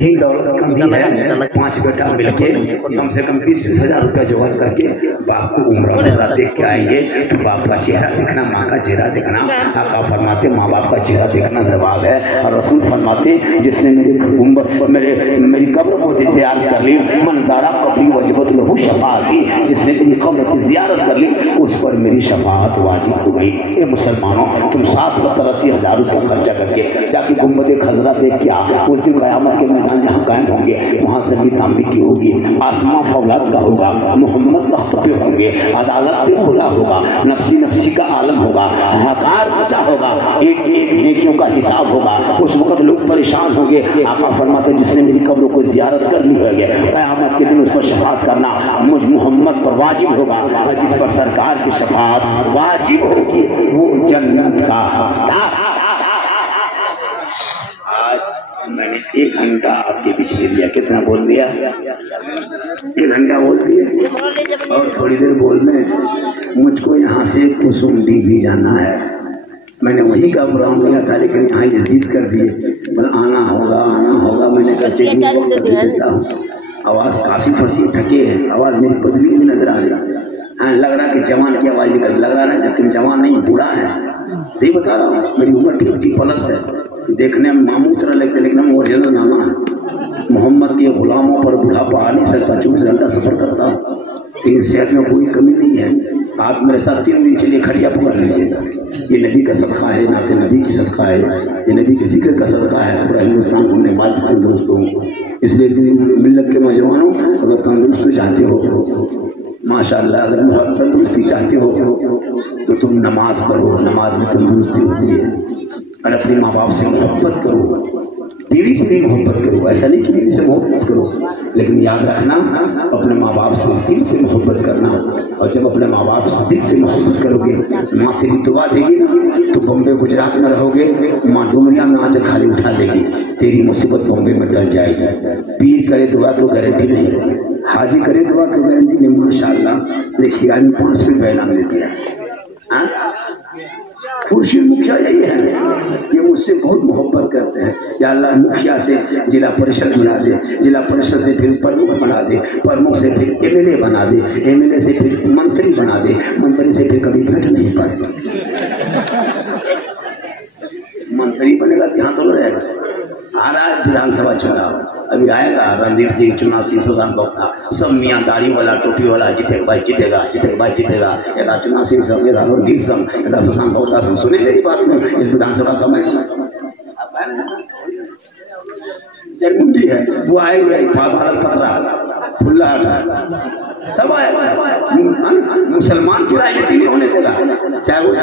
ही दौलत कम ही है, 5 बेटा मिलके कम से कम 20-20 हजार रुपया जुगाड़ करके बाप को उम्र देख के आएंगे तो बाप का चेहरा देखना, माँ का चेहरा देखना। आका फरमाते माँ बाप का चेहरा देखना जवाब है। और रसूल फरमाते जिसने मेरी कब्र को ज़ियारत कर ली, मन दारा कब्री वजबत लहू शफाअती, जिसने मेरी कब्र की ज़ियारत कर ली उस पर मेरी शफाअत वाजिब हो गई। ये मुसलमानों, तुम 60-70-80 हजार रुपया खर्चा करके जाके गुंबद खजरा देख के आओ। उस दिन क़यामत के जहाँ कायम होंगे वहाँ से भी तांबी की होगी, आसमां फौलाद का होगा, मोहम्मद का फतेह होंगे, अदालत पे खुला होगा, नफ्सी नफ्सी का आलम होगा, हाहाकार मचा होगा, एक एक नेकियों का हिसाब होगा। उस वक्त लोग परेशान होंगे। आका फरमाते जिसने मेरी कब्रों को ज़ियारत कर ली है क़यामत के दिन उस पर शफाअत करना मुझ मोहम्मद पर वाजिब होगा, और जिस पर सरकार की शफाअत वाजिब होगी वो जन्नत का हकदार। मैंने 1 घंटा आपके पीछे दिया, कितना बोल दिया? 1 घंटा बोल दिए और थोड़ी देर बोलने मुझको यहाँ से कुसुम्भी भी जाना है। मैंने वही का प्रोग्राम लिया था लेकिन यहाँ यजीद कर दिए, बोल आना होगा। मैंने कहा आवाज़ काफ़ी फंसी थके है, आवाज़ मेरी बदली भी नजर आ रही। हाँ, लग रहा कि जवान की आवाज़ निकल, लग रहा है लेकिन जवान नहीं बूढ़ा है। सही बता रहा हूँ, मेरी उम्र 50+ है, देखने में मामूद तरह लगते लेकिन हम ओरिजिनल नामा है। मोहम्मद के गुलामों पर बुढ़ापा आ नहीं सकता, 24 घंटा सफर करता हूँ लेकिन सेहत में कोई कमी नहीं है। आप मेरे साथ 3 दिन चलिए, खड़िया पकड़ लीजिएगा। ये नबी का सदका है, नाते नबी की सदका है, ये नबी के जिक्र का सदका है। पूरा हिंदुस्तान घूमने वाले तंदुरुस्त हूँ, इसलिए मिल्लत के नौजवानों अगर तंदुरुस्त चाहते हो माशाअल्लाह, अगर तंदुरुस्ती चाहते हो तो तुम नमाज पढ़ो, नमाज में तंदुरुस्ती होती है। और अपने माँ बाप से मोहब्बत करो, बीवी से भी मोहब्बत करो, ऐसा नहीं कि बीवी से मोहब्बत करो, लेकिन याद रखना अपने माँ बाप से दिल से मोहब्बत करना। और जब अपने माँ बाप से दिल से मोहब्बत करोगे, माँ तेरी दुआ देगी ना तो बॉम्बे गुजरात में रहोगे, माँ डुमरिया में आँचल खाली उठा देगी, तेरी मुसीबत बॉम्बे में टल जाएगी। पीर करे दुआ तो गारंटी नहीं, हाजी करे दुआ तो गारंटी नहीं। माशाअल्लाह देखिए आज 5 रुपये इनाम दे दिया। खुर्शीद मुखिया यही है, ये मुझसे बहुत मोहब्बत करते हैं। या अल्लाह मुखिया से जिला परिषद बना दे, जिला परिषद से फिर प्रमुख बना दे, प्रमुख से फिर MLA बना दे, MLA से फिर मंत्री बना दे, मंत्री से फिर कभी भेंट नहीं पाए। मंत्री बनेगा तो यहाँ तो रहेगा। आ रहा है विधानसभा चुनाव, अभी आएगा रणदीप सिंह, चुनाव सिंह, सुशांत गुप्ता, सब मियाँ दाढ़ी वाला टोपी वाला, जीतेगा भाई जीतेगा, जीतेगा भाई जीतेगा। यदा चुनाव सिंह सब, यदा रणदीप सिंह, यदा सुशांत गुप्ता सब। सुने मेरी बात में, इस विधानसभा का मैं जन्मदिन है वो आएगा, भारत पत्रा खुला सब आए। मुसलमान की राजनीति नहीं होने देगा, चाहे वो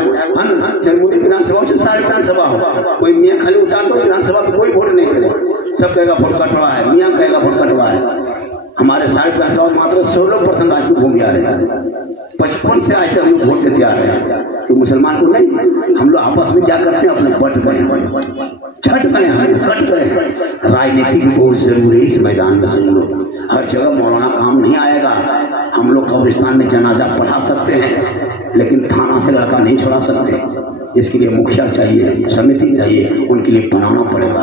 जन्मदिन विधानसभा से सारे विधानसभा हो, कोई मियाँ खाली उतार दो विधानसभा तो कोई वोट नहीं करेगा, सब कहेगा वोट कटवा है, मियाँ कहेगा वोट कटवा है। हमारे सारे विधानसभा मात्र 16% आज भी घूम जा रहे हैं, 55 से आज तक हम वोट देते आ रहे हैं। तो मुसलमान को नहीं, हम लोग आपस में क्या करते हैं, अपने बट गए, छट गए, हम कट गए। राजनीति की बहुत जरूरी है इस मैदान में। सुन लो, हर जगह मौलाना काम नहीं आएगा। हम लोग कब्रिस्तान में जनाजा पढ़ा सकते हैं लेकिन थाना से लड़का नहीं छोड़ा सकते। इसके लिए मुखिया चाहिए, समिति चाहिए, उनके लिए बनाना पड़ेगा,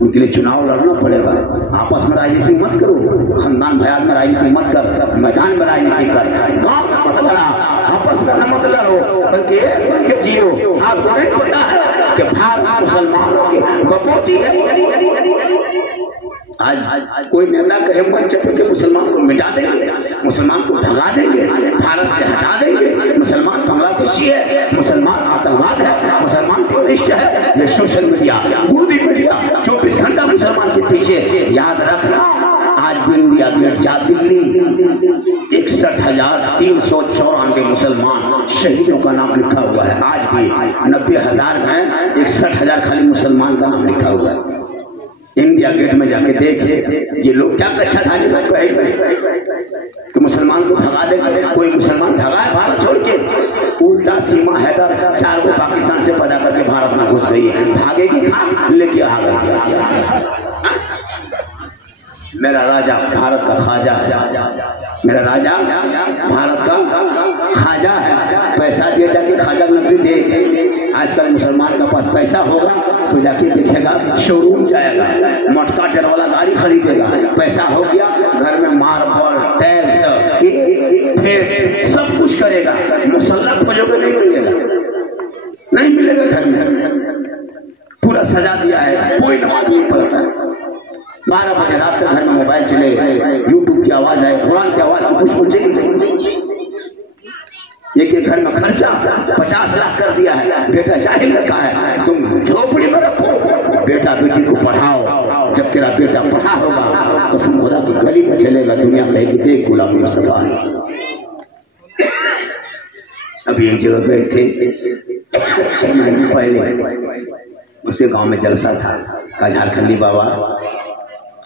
उनके लिए चुनाव लड़ना पड़ेगा। आपस में राजनीति मत करो, खानदान भयात में राजनीति मत कर, मैदान में राजनीति कर, गाँव में मत लड़ा, आपस में मत लड़ो, बल्कि जियो। आपको नहीं पता है कि भारत मुसलमानों के बपोती है। आज कोई नेता कहे मंच पे मुसलमान को मिटा देंगे, मुसलमान को भगा देंगे, भारत से हटा देंगे, मुसलमान बांग्लादेशी है, मुसलमान आतंकवाद है, मुसलमान टेररिस्ट है। ये सोशल मीडिया, मोदी मीडिया 24 घंटा मुसलमान के पीछे। याद रखना आज भी इंडिया गेट जा दिल्ली 61,394 मुसलमान शहीदों का नाम लिखा हुआ है। आज भी 90,000 में 61,000 खाली मुसलमान का नाम लिखा हुआ है। इंडिया गेट में जाके देखे ये लोग क्या कच्चा था कि मुसलमान को भगा देंगे। कोई मुसलमान भगा है भारत छोड़ के, उल्टा सीमा हैदर 4 को पाकिस्तान से पैदा करके भारत में घुस रही है। भागेगी लेके आ गई। मेरा राजा भारत का खाजा है। मेरा राजा भारत का खाजा है, पैसा दे जाके खाजा नकली दे। आजकल मुसलमान का पास पैसा होगा तो जाके देखेगा शोरूम जाएगा, मटका टेर वाला गाड़ी खरीदेगा। पैसा हो गया घर में मार्बल टैक्स फेट सब कुछ करेगा। मुसल्ला खोजोगे नहीं मिलेगा, नहीं मिलेगा घर में। पूरा सजा दिया है, कोई नमाज नहीं पढ़ता। 12 बजे रात के घर में मोबाइल चले, यूट्यूब की आवाज आए, कुरान की आवाज कुछ पूछेगी। एक घर में खर्चा 50 लाख कर दिया है, बेटा जाहिल रखा है, तुम झोपड़ी में रखो, बेटा बेटी को पढ़ाओ। जब तेरा बेटा पढ़ा होगा तो खुदा की गली में चलेगा, दुनिया कहेगी देख गुलाम मुस्तफा। अभी एक जगह गए थे 6 महीने पहले, उसे गांव में जलसा था। कहा झारखंडी बाबा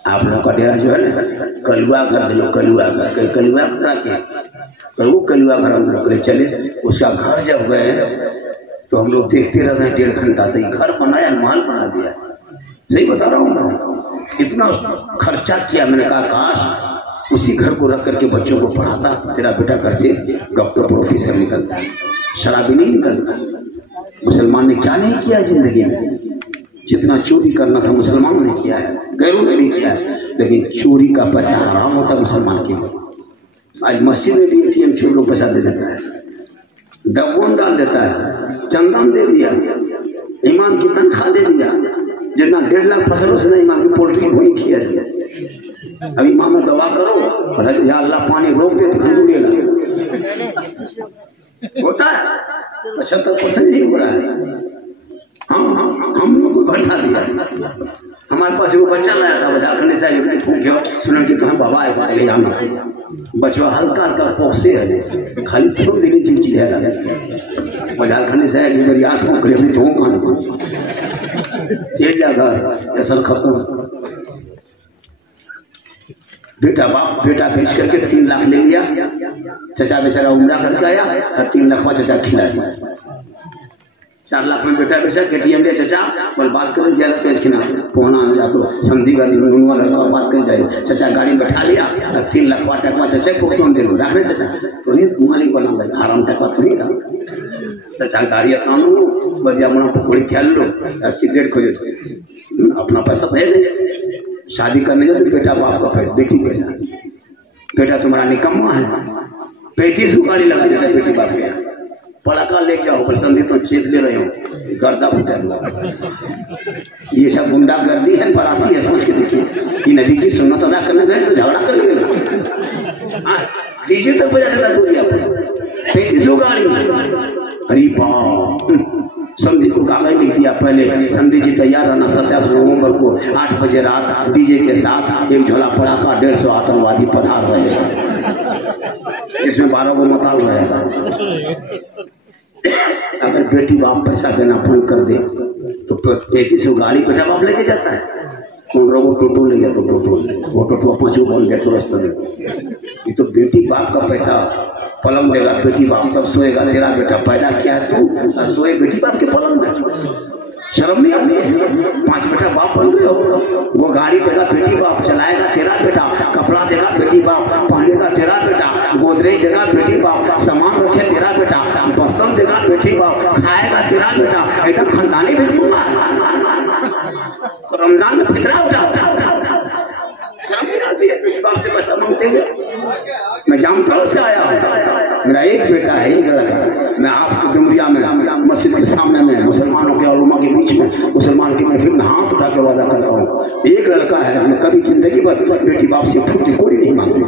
आप लोग का डेरा जो है ना कलुआ कर दिलो, कलुआ कर, कलुआ करा के तो वो कलुआ घर हम लोग चले। उसका घर जब गए तो हम लोग देखते रह गए 1.5 घंटा। तो घर बनाया, महल बना दिया। सही बता रहा हूँ मैं, इतना खर्चा किया। मैंने कहा काश उसी घर को रख करके बच्चों को पढ़ाता, तेरा बेटा घर से डॉक्टर प्रोफेसर निकलता, शराबी नहीं निकलता। मुसलमान ने क्या नहीं किया जिंदगी में, जितना चोरी करना था मुसलमानों ने किया है, गैरों ने नहीं किया है। लेकिन चोरी का पैसा हराम होता है मुसलमान के। आज मस्जिद में भी ATM चोर लोग पैसा दे देता है, डब्बों डाल देता है, चंदन दे दिया, इमाम की तनख्वाह दे दिया। जितना 1.5 लाख फसलों से इमाम की पोल्ट्री वही किया दिया। अब इमाम में दवा करो, या अल्लाह पानी रोक दे तो खंडूरेगा। होता है 75% नहीं हो रहा है। हम लोग को बैठा दिया। हमारे पास वो बच्चा लाया था, झारखंड से सुन के तुम्हें बाबा है ले जाना। बचवा हल्का हल्का पौसे है, खाली फोन देने की चीज है। झारखंड से मेरी आँख पकड़े हुई तो चल जाता ऐसा खत्म। बेटा बाप बेटा बेच करके 3 लाख ले लिया। चचा बेचारा उमरा करके आया और 3 लाख में चचा खिलाया। 4 लाख में बेटा बेचा KTM ले चचा बोल बात करें ज्यादा तेज खिना पहुना या तो संधि गाड़ी लगा बात कर जाए। चचा गाड़ी बैठा लिया और 3 लाख टका चचा को क्यों दे लो रखने चचा तो नहीं मालिक बना आराम टका तो नहीं था। चचा गाड़ी कानू बढ़िया बना पकड़ी खेल लो और सिगरेट खोजे अपना पैसा दे दे। शादी करने जाते बेटा बाप का पैसा, बेटी पैसा। बेटा तुम्हारा निकम्मा है, पेटी से गाड़ी लगा देता बेटी बाप के। पड़ाका ले जाओ पर संधि तो चेत ले रहे हो, गर्दा फुटा। ये सब गुंडा गर्दी है, बराती है। सोच के देखिए कि नबी की सुन्नत अदा करने गए तो झगड़ा कर लेगा। डीजे तक बजा देता दुनिया पर 35 गाड़ी। अरे बाप, संधि को कागज लिख दिया पहले, संधि जी तैयार रहना 27 नवंबर को 8 बजे रात डीजे के साथ एक झोला पड़ाका 150 आतंकवादी पधार रहे। इसमें 12 को मताल रहेगा। अगर बेटी बाप पैसा देना बंद कर दे तो 35 गाड़ी बेटा बाप लेके जाता है। उन लोगों को टोटो ले गया तो टोटो वो टोटो 5 बन गया तो रास्ते में। ये तो बेटी बाप का पैसा पलंग देगा, बेटी बाप तब सोएगा। तेरा बेटा पैदा किया है तू, सोए बेटी बाप के पलंग में। शर्म नहीं आती है? 5 बेटा बाप बन रहे हो। वो गाड़ी देगा बेटी बाप, चलाएगा तेरा बेटा, कपड़ा देगा बेटी बाप, पहनेगा तेरा बेटा, गोदरेज देगा बेटी बाप, सामान रखे तेरा बेटा, बर्तन देगा बेटी बाप, खाएगा तेरा बेटा। एकदम खानदानी भी दूंगा। रमजान में फितरा उठा, शर्म नहीं आती है? बेटी बाप से पैसा मांगते हैं। मैं जामताड़ा से आया हूँ, मेरा एक बेटा है, एक लड़का। मैं आपकी डुमरिया में मस्जिद के सामने में मुसलमानों के उलमा के बीच में मुसलमान की महफिल में हाथ उठा के वादा करता हूँ, एक लड़का है। मैं कभी जिंदगी भर बेटी बाप से फूटी कोई नहीं मांगती।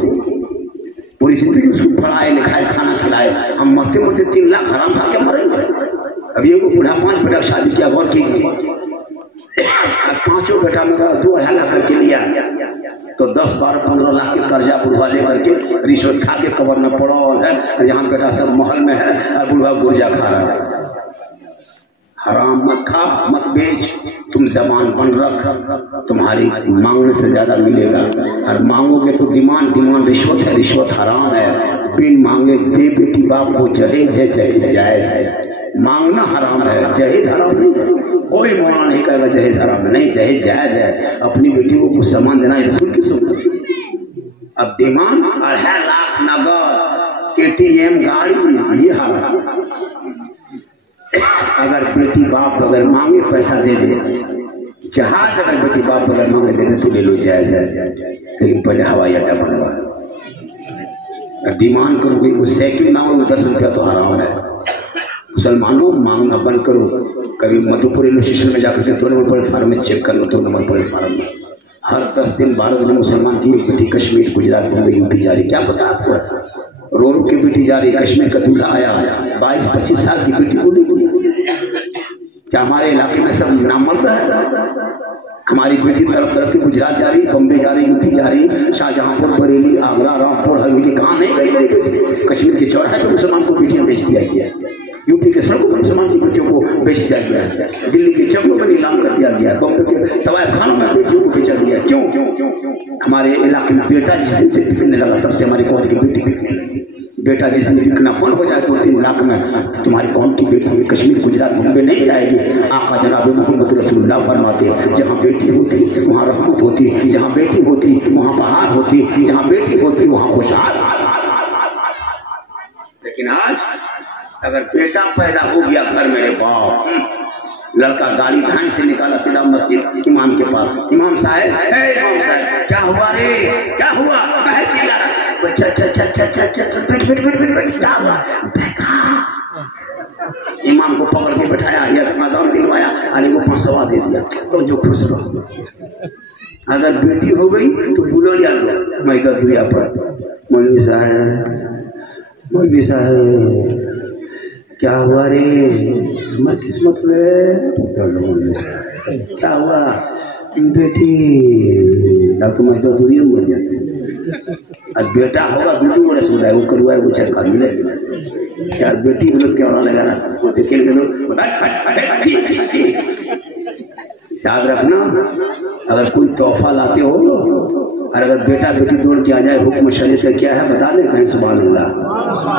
पूरी जिंदगी उसको पढ़ाए लिखाए खाना खिलाए। हम मरते मरते 3 लाख हराम खा के मरेंगे। अभी एक बूढ़ा 5 बेटा शादी किया, गौर कीजिए। 5 बेटा मेरा 2.5 लाख करके लिया तो 10, 12, 15 लाख के कर्जा बुढ़वा ले करके रिश्वत खा के कबर में पड़ा है। यहाँ बेटा सब महल में है और बुढ़वा गुर्जा खा रहा है। हराम मत खा, मत बेच, तुम जबान बन रख, तुम्हारी मांगने से ज्यादा मिलेगा। और मांगोगे तो डिमांड रिश्वत है, रिश्वत हराम है। बिन मांगे दे बेटी बाप को जहेज है, जहेज जायज है। मांगना हराम है, जहेज हराम नहीं है। कोई मौलाना नहीं कहेगा जहेज हराम है, नहीं, जहेज जायज है। अपनी बेटी को कुछ सामान देना रसूल की सुन्नत। अब डिमांड 2.5 लाख नगद, KTM गाड़ी, ये हाल। अगर बेटी बाप अगर मांगे पैसा दे दे, जहाज अगर बेटी बाप अगर मांगे दे दे तो ले लो, जायज है, लेकिन पहले हवाई अड्डा बनवा। डिमांड करो कोई साइकिल मांगो 10 रुपया तो हराम है। मुसलमानों मांगना बंद करो। कभी मधुपुर रेलवे स्टेशन में जाकर 2 नंबर प्लेटफार्म में चेक कर लो, 2 नंबर प्लेटफार्म में हर 10 दिन 12 दिन मुसलमान की एक बेटी कश्मीर, गुजरात, बम्बई, यूपी जा रही। क्या पता आपको? रो की बेटी जा रही, कश्मीर का दूल्हा आया, 22-25 साल की बेटी बोली। क्या हमारे इलाके में सब नाम मरता है? हमारी बेटी तरफ तरफ की गुजरात जा रही, बम्बे जा रही, यूपी जा रही, शाहजहांपुर, बरेली, आगरा, रामपुर, हवेली, कहाँ नहीं गई मेरी बेटी? कश्मीर के चौराहे पर मुसलमान को बेटियां बेच दिया गया, यूपी के सड़कों पर मुसलमान की बेटियों को बेच दिया गया, दिल्ली के जंगलों में नीलाम कर दिया गया, बम्बे के तवायफ खानों में बेटियों को बेचा दिया। क्यों? हमारे इलाके में बेटा जिस दिन से बिकने लगा तब से हमारी कौन की बेटी बिकने लगी। बेटा जिस दिन बिकना बंद हो जाए 2-3 लाख में तुम्हारी कौन की बेटी हमें कश्मीर, गुजरात, बम्बे नहीं जाएगी। आका जनाब मोहम्मद रसूलुल्लाह फरमाते, जहाँ बेटी होती वहाँ रहमत होती, जहाँ बेटी होती वहाँ बहार होती, जहाँ बेटी होती वहाँ खुशहाल। लेकिन आज अगर बेटा पैदा हो गया घर, मेरे बाप, लड़का गाड़ी धान से निकाला सीधा मस्जिद इमाम के पास, इमाम साहब, इमाम साहब क्या हुआ रे, क्या हुआ? कहे चिल्ला रहा बच्चा, क्या हुआ? इमाम को पकड़ के बैठाया, अजान दिलवाया, अली को 5 सवा दे दिया, तो जो खुश रहो। अगर बेटी हो गई तो बुला लिया गया मैदा दुनिया पर, मौलवी साहब क्या हुआ रे? किस्मत में क्या हुआ? बेटी डॉक्टर मैदा दुनिया में मर जाती। अब बेटा होगा बेटी को रसूल है, वो करवाए वो चरका मिले। क्या बेटी को लोग क्या होना लगा रहा, वो देखे लोग याद रखना। अगर कोई तोहफा लाते हो और अगर बेटा बेटी दौड़ के आ जाए, हुक्म शरीयत का क्या है बता दें, कहीं सुभान अल्लाह।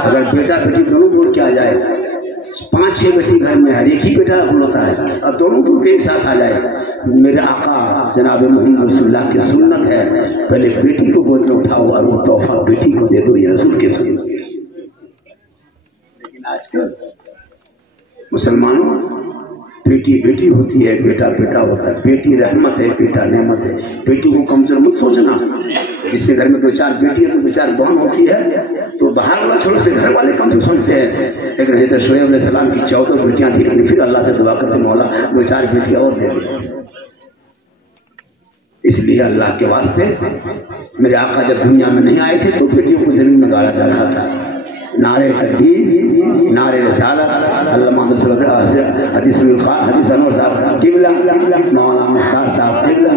अगर बेटा बेटी दोनों दौड़ के आ जाए, 5-6 बेटी घर में है, एक ही बेटा होता है, अब दोनों दौड़ के एक साथ आ जाए, मेरे आका जनाब मोहम्मद रसूलुल्लाह की सुन्नत है, पहले बेटी को गोद में उठाओ और वो तोहफा बेटी को दे दो, ये रसूल के सुन्नत। लेकिन आजकल मुसलमानों बेटी बेटी होती है, बेटा बेटा होता है। बेटी रहमत है, बेटा नेमत है। बेटी को कमजोर मत सोचना। जिससे घर में 2-4 बेटी है तो 2-4 बहन होती है तो बाहर वाला छोड़ो से घर वाले कमजोर समझते हैं। लेकिन हज़रत शुएब अलैहिस्सलाम की 14 बेटियां थी, लेकिन फिर अल्लाह से दुआ करते मौला 2-4 बेटियां और दे दी। इसलिए अल्लाह के वास्ते मेरे आका जब दुनिया में नहीं आए थे तो बेटियों को जमीन में गाड़ा जा रहा था। नारे तकबीर, नारे रिसालत, अल्लामा हदीस अनवर साहब किबला, मौलाना मुख्तार साहब किबला,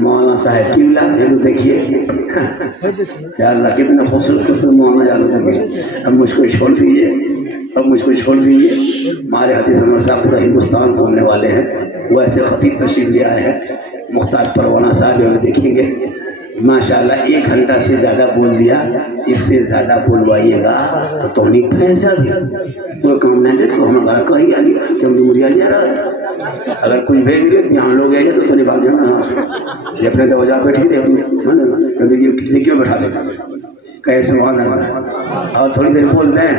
मौलाना साहब किबला। ये तो देखिए या अल्लाह कितना खूबसूरत मौलाना जान। अब मुझको छोड़ दीजिए, अब मुझको छोड़ दीजिए। हमारे हदीस अनवर साहब पूरा हिंदुस्तान घूमने वाले हैं, वो ऐसे खतीब तशरीफ ले आए हैं। मुख्तार परवाना साहब जो देखेंगे माशाल्लाह 1 घंटा से ज्यादा बोल दिया, इससे ज्यादा बोलवाइएगा तो नहीं फैसा भी कोई काम नहीं दे तो हमारा कहीं आ गया क्यों मुरिया नहीं आ रहा। अगर कुछ भेज दिए यहाँ लोग आएंगे तो नहीं बात देना, ये अपने दरवाजा बैठी थे अपनी क्यों बैठा देगा कैसे वहाँ जाना। और थोड़ी देर बोल दें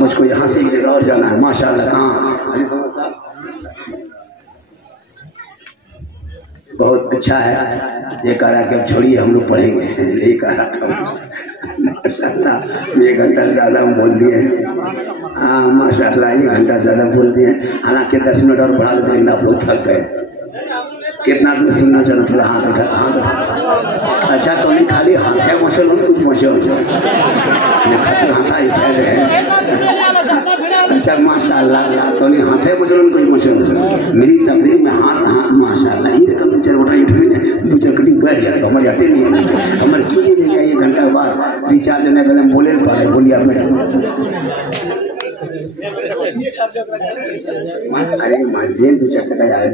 मुझको यहाँ से एक जगह और जाना है। माशाल्लाह कहाँ बहुत अच्छा है। ये कह रहा कि अब छोड़िए हम लोग पढ़ेंगे, यही कह रहा था। 1 घंटा ज़्यादा हम बोल दिए। हाँ माशाल्लाह 1 घंटा ज़्यादा बोल दिए। हालांकि 10 मिनट और पढ़ा लेते आप लोग थक गए। कितना तुम्हें सुनना चाहता था? हाथ उठा, हाथ उठा। अच्छा तो नहीं खाली हाथ है मचल कुछ मचल हाथा ही फैल है। अच्छा माशाल्लाह तो नहीं हाथ है मचल कुछ मचल। मेरी तकरीर में हाथ माशाल्लाह ये रकम पिक्चर उठाई कटिंग बैठ गया तो हमारे आते नहीं है हमारे कीजिए नहीं गया। 1 घंटा बाद रिचार्ज नहीं कर बोले पाए बोलिए आप अरे मस्जिद 2 चक्कर आए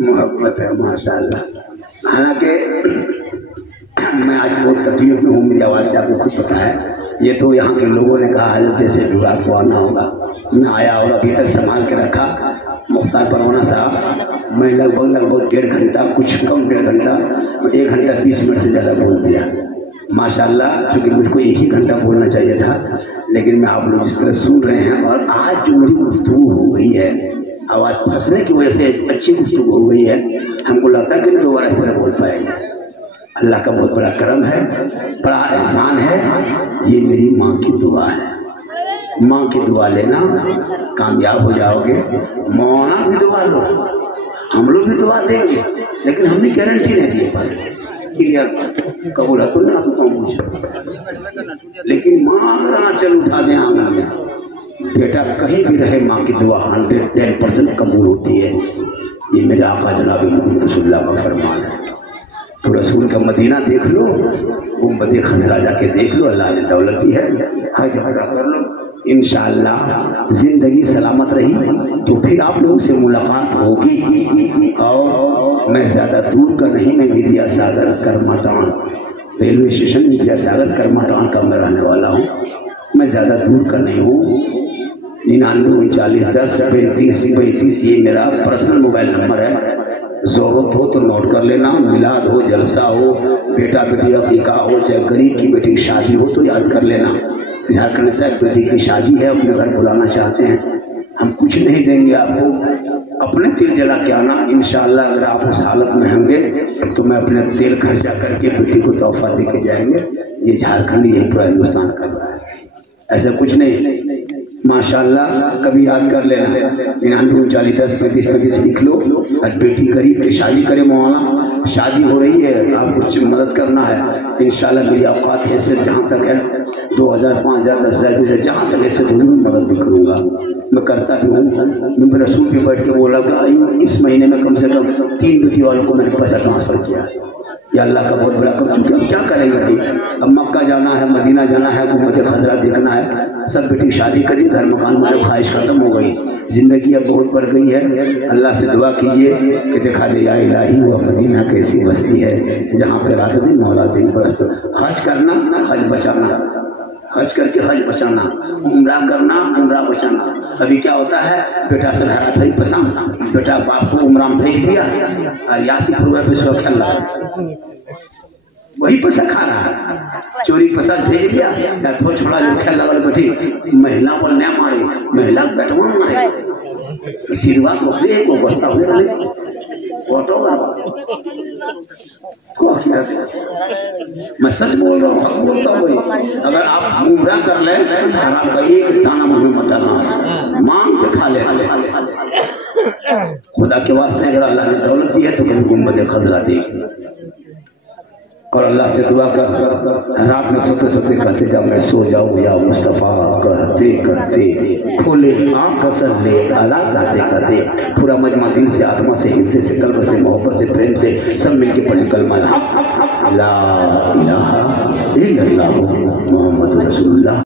मोहब्बत है माशाल्लाह। हालांकि मैं आज बहुत तकलीफ में हूँ, मेरी आवाज़ से आपको कुछ पता है। ये तो यहाँ के लोगों ने कहा जैसे विवाह को आना होगा, मैं आया और अभी तक संभाल के रखा। मुख्तार परवाना साहब मैं लगभग 1.5 घंटा, कुछ कम 1.5 घंटा, 1 घंटा 30 मिनट से ज़्यादा बोल दिया माशाल्लाह। क्योंकि मुझको 1 ही घंटा बोलना चाहिए था, लेकिन मैं आप लोग जिस तरह सुन रहे हैं, और आज जो मेरी गुफ्तगू हो गई है आवाज़ फंसने की वजह से अच्छी गुफ्तगू हो गई है, हमको लगता है कि दोबारा इस तरह बोल पाएंगे। अल्लाह का बहुत बड़ा करम है, बड़ा एहसान है। ये मेरी माँ की दुआ है, माँ की दुआ लेना कामयाब हो जाओगे। मौना भी दुआ लो, हम लोग भी दुआ देंगे, लेकिन हमने गारंटी नहीं दी पाए कि यार कबूल है तो ना पूछो। लेकिन माँ अगर चल उठा दें आंगन में, बेटा कहीं भी रहे माँ की दुआ 110% कबूल होती है। ये मेरे आका जनाब मोहम्मद रसूलुल्लाह का फरमान है। तो रसूल का मदीना देख लो, गुंबद खजरा जाके देख लो, अल्लाह ने दौलत दी है, हज कर लो, इंशाअल्लाह जिंदगी सलामत रही तो फिर आप लोगों से मुलाकात होगी। और मैं ज़्यादा दूर का नहीं, मैं विद्यासागर करमाटान रेलवे स्टेशन विद्यासागर करमाटान का मैं रहने वाला हूँ। मैं ज़्यादा दूर का नहीं हूँ। 99 10 35 35 ये मेरा पर्सनल मोबाइल नंबर है। ज़रूरत हो तो नोट कर लेना। मिलाद हो, जलसा हो, बेटा बेटी का निकाह हो, चाहे गरीब की बेटी की शादी हो तो याद कर लेना। झारखंड से बेटी की शादी है, अपने घर बुलाना चाहते हैं, हम कुछ नहीं देंगे आपको, अपने तेल जला के आना। इंशाअल्लाह अगर आप उस हालत में होंगे तो मैं अपने तेल खर्चा करके बेटी को तोहफा दे के जाएंगे। ये झारखंड, ये पूरा हिंदुस्तान कर रहा है, ऐसा कुछ नहीं। माशाल्लाह कभी याद कर लेना। 99 10 35 35 लिख लो। और बेटी गरीब की शादी करे, मौलाना शादी हो रही है, आप कुछ मदद करना है, इंशाल्लाह मेरी औकात हैसियत जहाँ तक है 2000 5000 10,000 जहाँ तक ऐसे जरूर मदद भी करूँगा, मैं करता भी हूँ। मैं रसूल पे बैठ के बोला कि इस महीने में कम से कम 3 बेटी वालों को मैंने पैसा ट्रांसफ़र किया। या अल्लाह का बहुत बड़ा कर, क्योंकि अब क्या करेंगे भाई, अब मक्का जाना है, मदीना जाना है, गुंबद खजरा देखना है, सब बेटी शादी करी, घर मकान में ख्वाहिश खत्म हो गई, जिंदगी अब बहुत बढ़ गई है। अल्लाह से दुआ कीजिए कि दिखा दे या इलाही वो मदीना कैसी बस्ती है जहाँ पे रात दिन मौला दिन बरस। हज करना, हज बचाना, हज करके हज बचाना, उम्रा करना, उम्रा बचाना। अभी क्या होता है, बेटा से घर भाई पसंद, बेटा बाप को उम्रा में भेज दिया और 80 रुपये पे सौ खेल रहा है, वही पैसा खा रहा है, चोरी पैसा भेज दिया या थोड़ा छोड़ा जो खेल लगल बैठी, महिला पर न मारे, महिला बैठवा मारे, आशीर्वाद होते वो बस्ता हो रहे ऑटो। मैं सच बोल रहा हूँ, हक बोलता हूँ। अगर आप उम्रा कर ले, हराम का एक दाना मुँह में मत डालना, मांग के खा ले। खुदा के वास्ते अगर अल्लाह ने दौलत दी है तो कभी गुंबद खजरा देगी। और अल्लाह से दुआ कर रात में सोते सोते कहते जब मैं सो जाऊँ या मुस्तफ़ा करते करते खोले आँख फसल ले अला करते करते पूरा मजमा दिल से, आत्मा से, हिस्से से, कल्ब से, मोहब्बत से, प्रेम से सब मिलके पढ़े कलमा ला इलाहा इल्लल्लाह मुहम्मद रसूलुल्लाह।